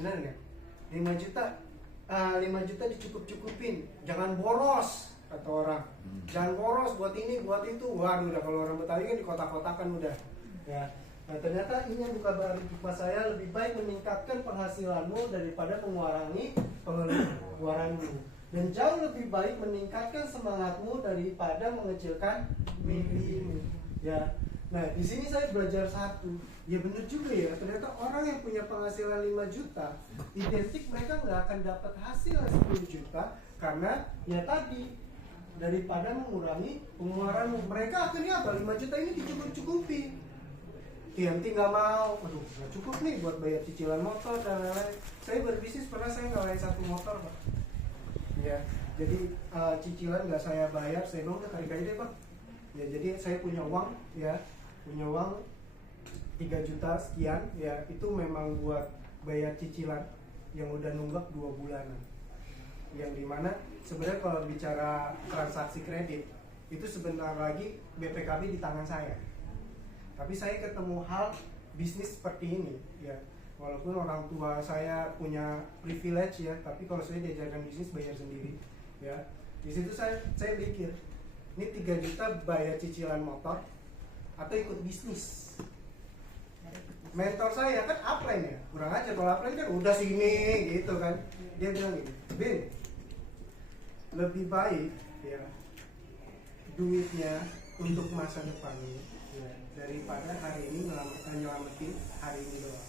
benar nggak? 5 juta 5 juta dicukup-cukupin, jangan boros kata orang. Jangan boros buat ini buat itu. Waduh, udah kalau orang Betawi kan dikotak-kotakan udah ya. Nah ternyata ini yang buka paradigma saya, lebih baik meningkatkan penghasilanmu daripada pengeluaranmu, dan jauh lebih baik meningkatkan semangatmu daripada mengecilkan mimpimu ya. Nah di sini saya belajar satu, ya benar juga ya, ternyata orang yang punya penghasilan 5 juta identik mereka nggak akan dapat hasil 10 juta, karena ya tadi daripada mengurangi pengeluaranmu. Mereka akhirnya apa? 5 juta ini dicukup-cukupi. TMT nggak mau, aduh nggak cukup nih buat bayar cicilan motor dan lain-lain. Saya berbisnis pernah saya ngalahin 1 motor Pak ya, jadi cicilan nggak saya bayar, saya bilang udah kali-kali deh Pak ya. Jadi saya punya uang ya, punya uang 3 juta sekian ya, itu memang buat bayar cicilan yang udah nunggak 2 bulanan, yang dimana sebenarnya kalau bicara transaksi kredit itu sebentar lagi BPKB di tangan saya. Tapi saya ketemu hal bisnis seperti ini ya, walaupun orang tua saya punya privilege ya, tapi kalau saya diajarkan bisnis bayar sendiri ya. Di situ saya pikir, ini 3 juta bayar cicilan motor atau ikut bisnis. Mentor saya kan upline ya, kurang aja kalau upline kan udah sini gitu kan. Dia bilang gini, Bin, lebih baik ya duitnya untuk masa depan ini ya, daripada hari ini nyelamatin hari ini doang.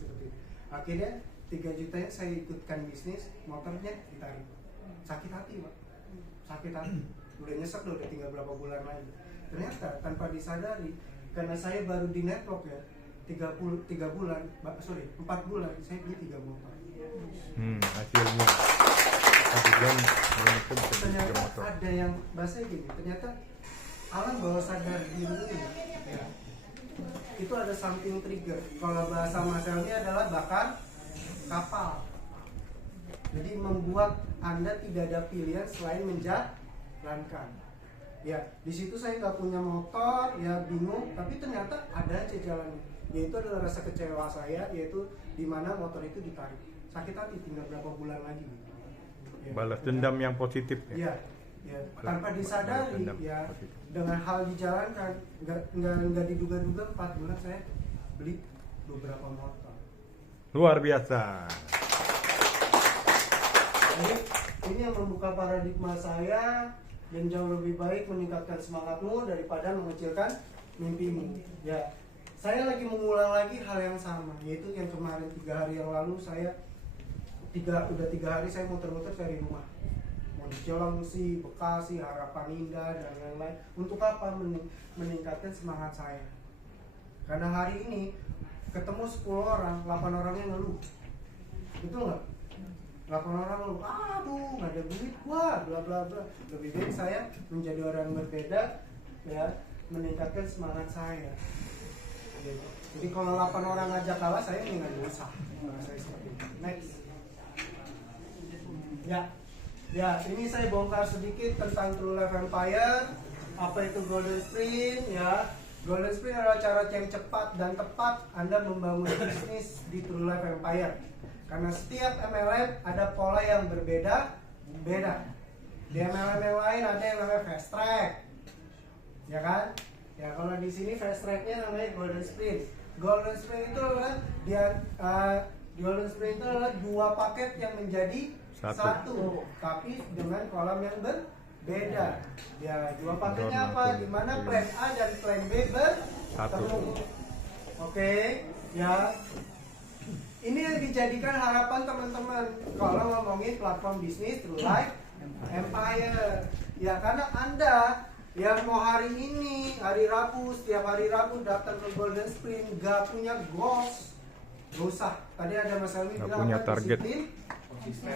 Seperti itu. Akhirnya 3 jutanya saya ikutkan bisnis, motornya ditarik. Sakit hati Pak, sakit hati. Udah nyesek udah tinggal berapa bulan lagi. Ternyata tanpa disadari, karena saya baru di network ya, 4 bulan saya beli 3 motor. Ternyata ada yang bahasa gini, ternyata alam bawah sadar diri ini ya, itu ada something trigger. Kalau bahasa Mas Helmi adalah bakar kapal. Jadi membuat Anda tidak ada pilihan selain menjalankan. Ya, di situ saya nggak punya motor, ya bingung, tapi ternyata ada aja jalannya. Yaitu adalah rasa kecewa saya, yaitu di mana motor itu ditarik. Sakit hati, tinggal berapa bulan lagi. Ya, balas dendam yang positif ya. Ya, tanpa disadari ya, dengan hal dijalankan, nggak diduga-duga 4 bulan saya beli beberapa motor. Luar biasa. Jadi ini yang membuka paradigma saya, dan jauh lebih baik meningkatkan semangatmu daripada mengecilkan mimpimu. Ya, saya lagi mengulang lagi hal yang sama, yaitu yang kemarin 3 hari yang lalu saya udah 3 hari saya muter-muter cari rumah. Cilengsi, Bekasi, Harapan Indah, dan lain-lain. Untuk apa? Meningkatkan semangat saya. Karena hari ini ketemu 10 orang, 8 orangnya ngeluh. Betul nggak? 8 orang ngeluh, aduh nggak ada duit, wah bla bla bla. Lebih baik saya menjadi orang berbeda ya, meningkatkan semangat saya. Jadi kalau 8 orang ngajak kalah, saya nggak usah. Saya seperti itu. Next. Ya, ini saya bongkar sedikit tentang True Life Empire. Apa itu Golden Sprint ya? Golden Sprint adalah cara yang cepat dan tepat Anda membangun bisnis di True Life Empire. Karena setiap MLM ada pola yang berbeda. Di MLM yang lain ada yang namanya fast track, ya kan? Ya kalau di sini fast tracknya namanya Golden Sprint. Golden Sprint itu adalah Golden Sprint itu adalah 2 paket yang menjadi satu, tapi dengan kolam yang berbeda. Ya, 2 paketnya apa? Dimana plan A dan plan B bertemu. Oke, ya. Ini yang dijadikan harapan teman-teman kalau ngomongin platform bisnis True Life Empire. Ya, karena Anda yang mau hari ini, hari Rabu, setiap hari Rabu datang ke Golden Sprint, gak punya goals, gak usah. Tadi ada Mas Helmi bilang punya apa? target.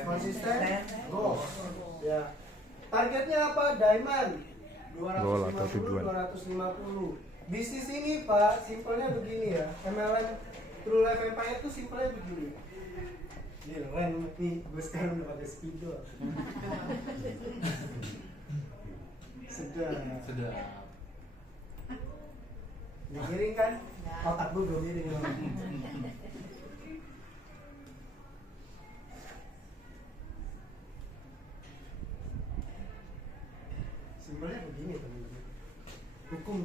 Konsisten, goals. Ya. Targetnya apa? Diamond 250, 250. Bisnis ini Pak, simpelnya begini ya. MLM True Life Empire itu simpelnya begini. Keren nih, gue sekarang udah pakai speedo. Sedap. Miring kan? Otak gue miring.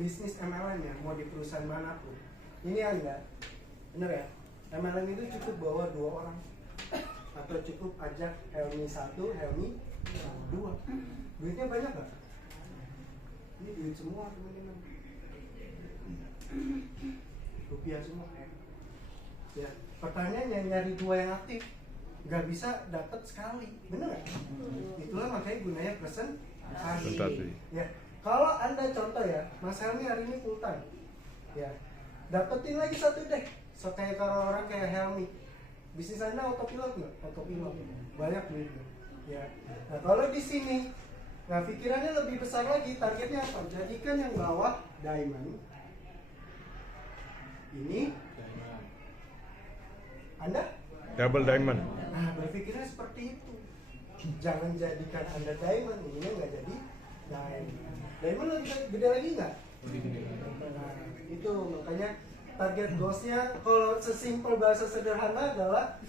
bisnis MLM ya, mau di perusahaan manapun, ini Anda, bener ya, MLM itu cukup bawa 2 orang atau cukup ajak Helmi 1, Helmi 2. Duitnya banyak gak? Ini duit semua teman-teman, rupiah semua ya. Pertanyaannya, nyari 2 yang aktif nggak bisa dapat sekali, bener nggak? Itulah makanya gunanya presentasi. Ya, kalau Anda contoh ya, Mas Helmi hari ini full time, ya, dapetin lagi 1 deh. So kayak kalau orang kayak Helmi, bisnis Anda autopilot nggak? Autopilot, banyak duitnya. Ya, nah kalau di sini, nah pikirannya lebih besar lagi, targetnya apa? Jadikan yang bawah diamond, ini Anda Double diamond. nah, berpikirnya seperti itu. Jangan jadikan Anda diamond, ini nggak jadi diamond. Diamond lebih gede lagi nggak? Nah, itu makanya target goalsnya, kalau sesimpel bahasa sederhana adalah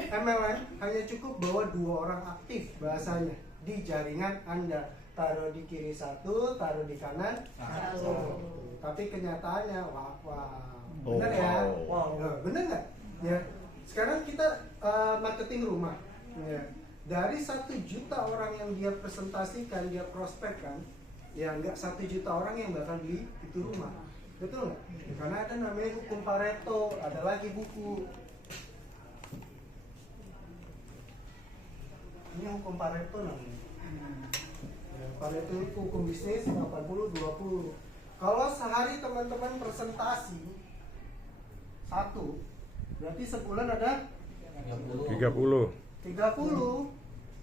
MLM hanya cukup bawa 2 orang aktif bahasanya di jaringan Anda. Taruh di kiri 1, taruh di kanan 1. Tapi kenyataannya bener ya? Bener nggak? Ya. Sekarang kita marketing rumah, ya. Dari 1 juta orang yang dia presentasikan, dia prospekkan, ya nggak 1 juta orang yang bakal beli itu rumah, betul nggak? Ya, karena ada namanya hukum Pareto, ada lagi buku. Ini hukum Pareto namanya. Ya, Pareto itu hukum bisnis 80-20. Kalau sehari teman-teman presentasi 1, berarti sebulan ada 30.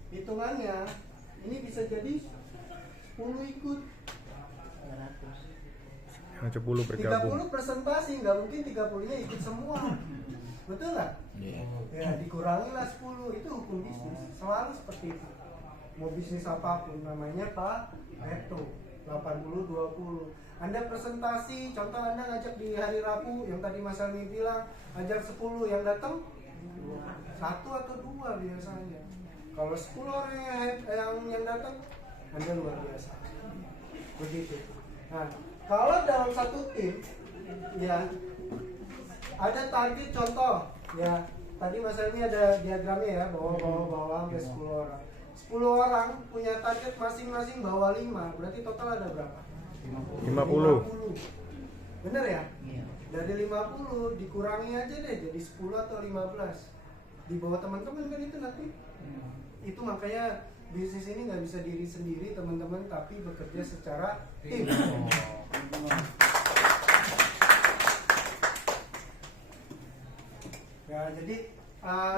Hitungannya ini bisa jadi 10 ikut, Yang 10 bergabung. 30 presentasi, nggak mungkin 30-nya ikut semua, betul nggak? Ya dikurangi lah 10, itu hukum bisnis, selalu seperti itu. Mau bisnis apapun namanya Pareto 80-20. Anda presentasi, contoh Anda ngajak di hari Rabu, yang tadi Mas Almi bilang, ajak 10, yang datang 1 atau 2 biasanya. Kalau 10 orang yang datang, Anda luar biasa. Begitu. Nah, kalau dalam satu tim, ya ada target, contoh, ya tadi Mas Almi ada diagramnya ya, bawa sampai 10 orang. 10 orang punya target masing-masing bawa 5, berarti total ada berapa? 50. Bener ya? Dari 50 dikurangi aja deh jadi 10 atau 15. Di bawah teman-teman kan itu nanti. Itu makanya bisnis ini nggak bisa diri sendiri teman-teman, tapi bekerja secara tim. Ya, jadi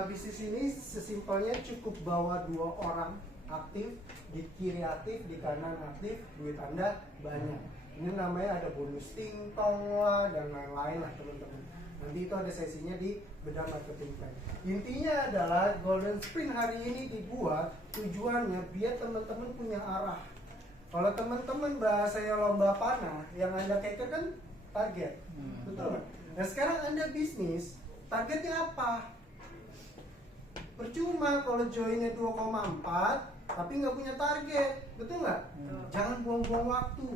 bisnis ini sesimpelnya cukup bawa 2 orang aktif, di kiri aktif, di kanan aktif, duit Anda banyak. Ini namanya ada bonus tingtong lah dan lain-lain lah teman-teman. Nanti itu ada sesinya di bedah marketing plan. Intinya adalah Golden Sprint hari ini dibuat tujuannya biar teman-teman punya arah. Kalau teman-teman bahasanya lomba panah, yang Anda keker kan target, betul nggak? Nah sekarang Anda bisnis, targetnya apa? Percuma kalau joinnya 2,4 tapi nggak punya target, betul nggak? Jangan buang-buang waktu,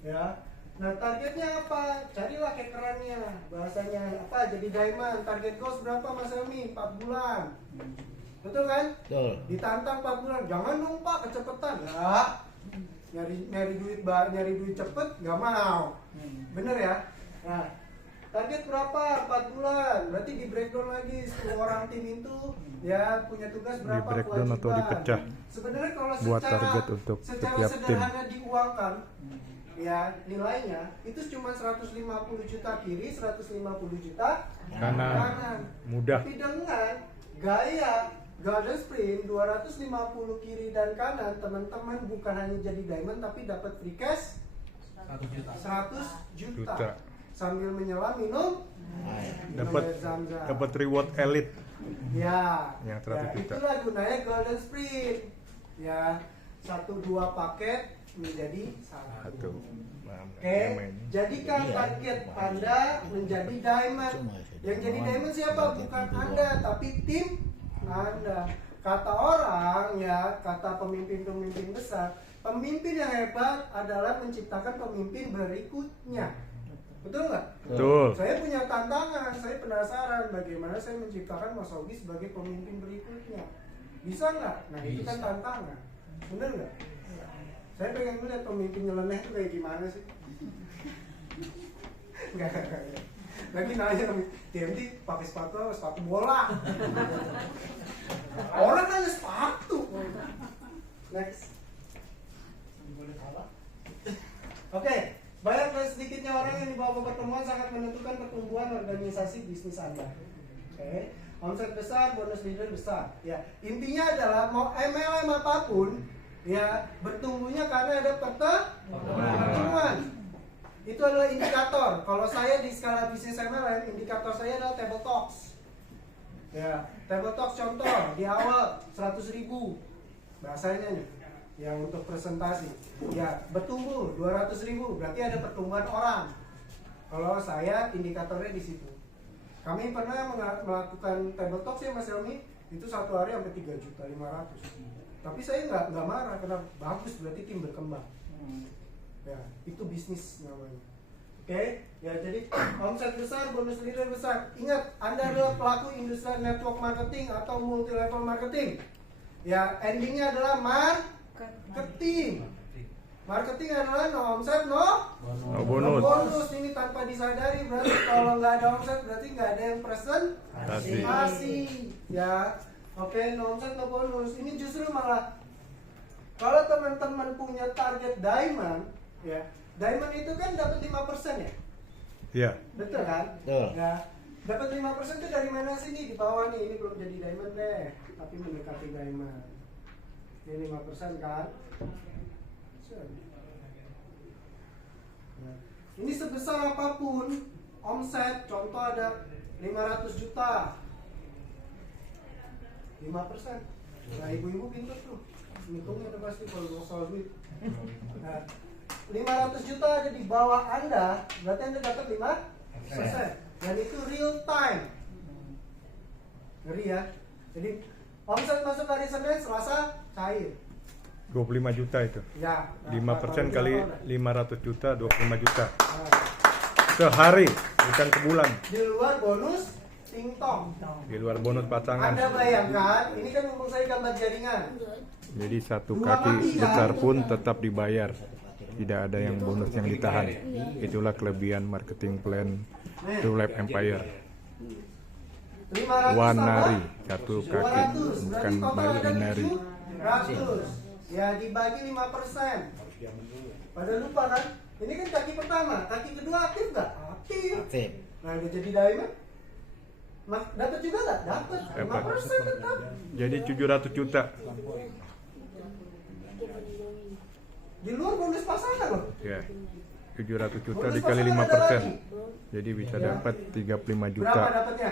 ya. Nah targetnya apa? Carilah kekerannya, bahasanya apa? Jadi diamond, target goals berapa Mas Helmi? 4 bulan, betul kan? Betul. Ditantang 4 bulan, jangan dong Pak kecepatan, ya. Nyari duit cepet nggak mau, bener ya? Nah target berapa? 4 bulan. Berarti di breakdown lagi 10 orang tim itu ya punya tugas berapa, Di breakdown atau dipecah sebenarnya kalau buat secara target untuk secara setiap tim. sederhana diuangkan, ya nilainya itu cuma 150 juta kiri, 150 juta kanan. Mudah. Tapi dengan gaya Golden Sprint 250 kiri dan kanan, teman-teman bukan hanya jadi diamond tapi dapat free cash 100 juta. Sambil menyelam minum Dapat Zam-Zam. dapat reward elite. Ya, Yang 100 ya, juta. itulah gunanya Golden Sprint. Ya, 1-2 paket menjadi satu. Oke, jadikan target Anda menjadi diamond. Yang jadi diamond siapa? Bukan Anda, tapi tim Anda. kata orang ya, kata pemimpin-pemimpin besar, pemimpin yang hebat adalah menciptakan pemimpin berikutnya. Betul nggak? Betul. Saya punya tantangan, saya penasaran bagaimana saya menciptakan Mas Ogi sebagai pemimpin berikutnya. Bisa nggak? Nah itu kan tantangan, bener nggak? Saya pengen melihat pemimpin nyeleneh itu kayak gimana sih? Nggak. Lagi nanya TMT pakai sepatu bola. Orang nanya sepatu. Next. Oke. Banyak dan sedikitnya orang yang dibawa ke pertemuan sangat menentukan pertumbuhan organisasi bisnis Anda. Oke. Omset besar, bonus leader besar. Ya, intinya adalah mau MLM apapun, ya bertumbuhnya karena ada pertemuan. Itu adalah indikator. Kalau saya di skala bisnis MLM, indikator saya adalah table talks. Ya, table talks contoh di awal 100.000 bahasanya nih. Yang untuk presentasi, ya bertumbuh 200.000 berarti ada pertumbuhan orang. Kalau saya indikatornya di situ. Kami pernah melakukan table talk ya Mas Helmi, itu satu hari sampai 3.500.000. Tapi saya nggak marah karena bagus, berarti tim berkembang. Ya itu bisnis namanya. Oke, ya jadi omset besar, bonus leader besar. Ingat, Anda adalah pelaku industri network marketing atau multi level marketing. Ya endingnya adalah marketing. Marketing adalah no omset, no bonus. bonus. Ini tanpa disadari, berarti kalau nggak ada omset berarti nggak ada yang presentasi. Ya, oke, no omset, no bonus. Ini justru malah kalau teman-teman punya target diamond, ya, diamond itu kan dapat 5% ya? Iya. Betul kan? Betul. Ya, dapat 5% itu dari mana sih nih? Di bawah nih, ini belum jadi diamond deh, tapi mendekati diamond. Ini 5% kan? Ya. Ini sebesar apapun omset, contoh ada 500 juta 5%. Nah ibu-ibu pintar tuh, hitungnya udah pasti kalau soal duit. Nah, 500 juta ada di bawah Anda, berarti Anda dapat 5%. Dan itu real time. Ngeri ya. Jadi omset masuk hari Senin, Selasa cair. 25 juta itu. Ya. 5% kali 500 juta, 25 juta. Nah, Sehari, bukan sebulan. di luar bonus ting-tong. Di luar bonus pasangan. Anda bayangkan, ini kan mumpung saya gambar jaringan. Jadi satu kaki besar pun tetap dibayar. Tidak ada yang bonus yang ditahan. Itulah kelebihan marketing plan True Life Empire. 500 Wanari, tambah satu 200, kaki, bukan berarti total ada binari. 700. Ya dibagi 5%. Pada lupa kan? Ini kan kaki pertama, kaki kedua aktif nggak? Aktif. Aktif. Nah udah jadi diamond. Dapat juga nggak? Dapat. 5% tetap. Jadi 700 juta. Di luar bonus pasangan loh. Ya. 700 juta Bonus dikali pasangan ada 5%. lagi. Jadi bisa dapat 35 Berapa juta. dapatnya?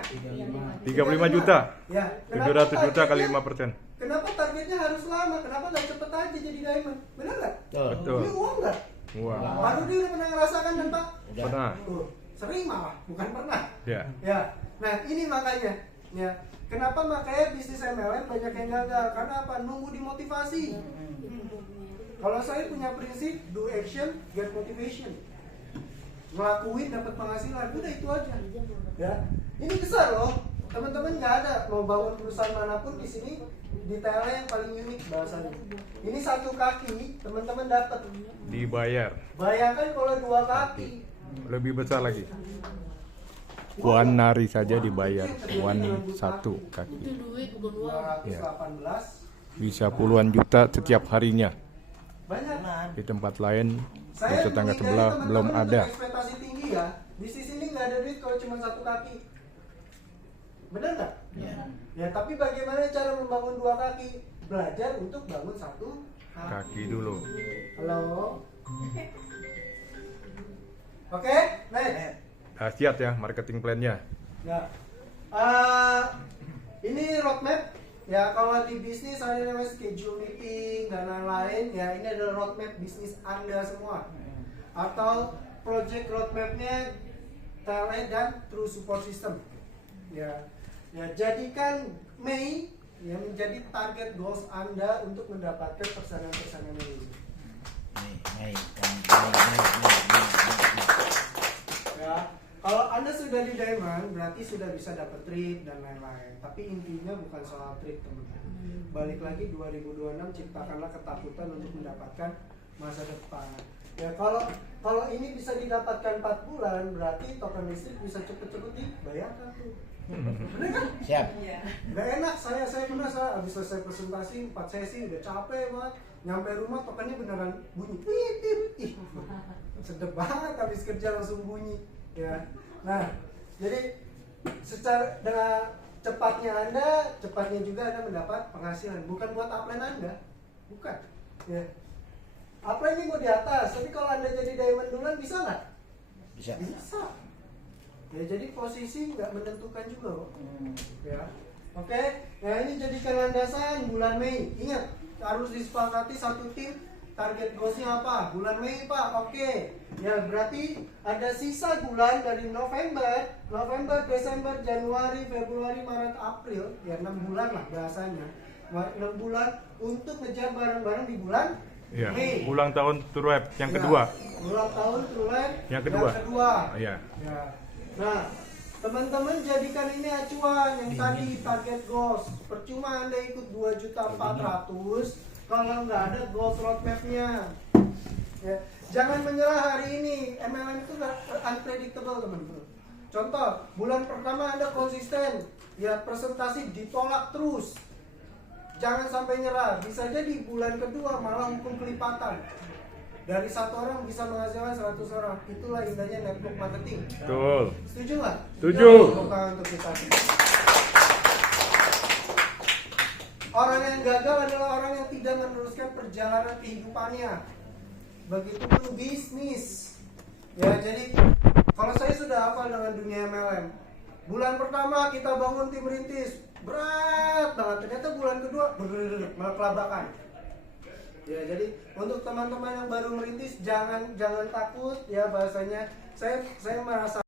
35 juta. Ya. 700 juta kali targetnya- 5%. Kenapa targetnya harus lama? Kenapa nggak cepet aja jadi diamond? Benar nggak? Betul. Ini uang nggak? Wah, Pak Rudi udah pernah ngerasakan kan Pak? pernah. Tuh, sering malah, bukan pernah. Ya. Ya, nah ini makanya, ya, kenapa makanya bisnis MLM banyak yang gagal? Karena apa? Nunggu dimotivasi. Kalau saya punya prinsip do action, get motivation. Ngelakuin dapat penghasilan, udah itu aja. Ya, ini besar loh. Teman-teman nggak ada mau bangun perusahaan manapun di sini detailnya yang paling unik bahasanya. Ini satu kaki, teman-teman dapat. Dibayar. Bayangkan kalau dua kaki. Lebih besar lagi. Wanari saja dibayar. Wani satu kaki. Itu duit bukan uang. 218 Bisa puluhan juta setiap harinya. banyak. Di tempat lain, di Saya tetangga menghindari sebelah teman-teman belum untuk ada. ekspektasi tinggi ya. Bisnis ini nggak ada duit kalau cuma satu kaki. Benar nggak? Ya, tapi bagaimana cara membangun dua kaki? Belajar untuk bangun satu Kaki dulu. Halo. Oke, next. Dahsyat ya marketing plan-nya. Ya. Ini roadmap. Ya, kalau di bisnis ada yang namanya schedule meeting dan lain-lain. Ya, ini adalah roadmap bisnis Anda semua. Atau project roadmapnya talent dan true support system. Ya, ya jadikan Mei yang menjadi target goals Anda untuk mendapatkan persaingan-persaingan ini. Ya, kalau Anda sudah di diamond berarti sudah bisa dapat trip dan lain-lain. Tapi intinya bukan soal trip, teman-teman. Balik lagi 2026, ciptakanlah ketakutan untuk mendapatkan masa depan. Ya, kalau ini bisa didapatkan 4 bulan, berarti token listrik bisa cepet-cepet dibayarkan tuh. Bener kan? Siap. Gak enak, saya pernah habis selesai presentasi 4 sesi udah capek banget, nyampe rumah tokennya beneran bunyi, ih, sedep banget habis kerja langsung bunyi, ya. Nah, jadi secara dengan cepatnya Anda, cepatnya juga Anda mendapat penghasilan, bukan buat upline Anda, bukan, ya. Upline ini mau di atas, tapi kalau Anda jadi diamond duluan bisa nggak? Bisa. Bisa. Ya, jadi posisi nggak menentukan juga kok. Ya, oke. Nah, ini jadikan landasan bulan Mei. Ingat, harus disepakati satu tim. Target goalsnya apa? Bulan Mei, Pak. Oke. Ya, berarti ada sisa bulan dari November, Desember, Januari, Februari, Maret, April. Ya, 6 bulan lah bahasanya. 6 bulan untuk ngejar bareng-bareng di bulan Ya, Mei. ulang tahun True Lab yang Ya, kedua. ulang tahun True Lab Yang kedua. Ya. Ya. Nah, teman-teman jadikan ini acuan yang tadi target goals. Percuma Anda ikut 2.400.000 kalau nggak ada goals roadmap-nya. Ya. Jangan menyerah hari ini. MLM itu unpredictable, teman-teman. Contoh, bulan pertama Anda konsisten, ya presentasi ditolak terus. Jangan sampai nyerah. Bisa jadi bulan kedua malah hukum kelipatan. Dari 1 orang bisa menghasilkan 100 orang. Itulah indahnya network marketing. Betul. Setuju nggak? Setuju. Tepuk tangan untuk kita. Orang yang gagal adalah orang yang tidak meneruskan perjalanan kehidupannya. Begitupun bisnis. Ya, jadi kalau saya sudah hafal dengan dunia MLM. Bulan pertama kita bangun tim rintis, berat banget. Ternyata bulan kedua malah kelabakan. Ya, jadi untuk teman-teman yang baru merintis jangan takut ya, bahasanya saya merasa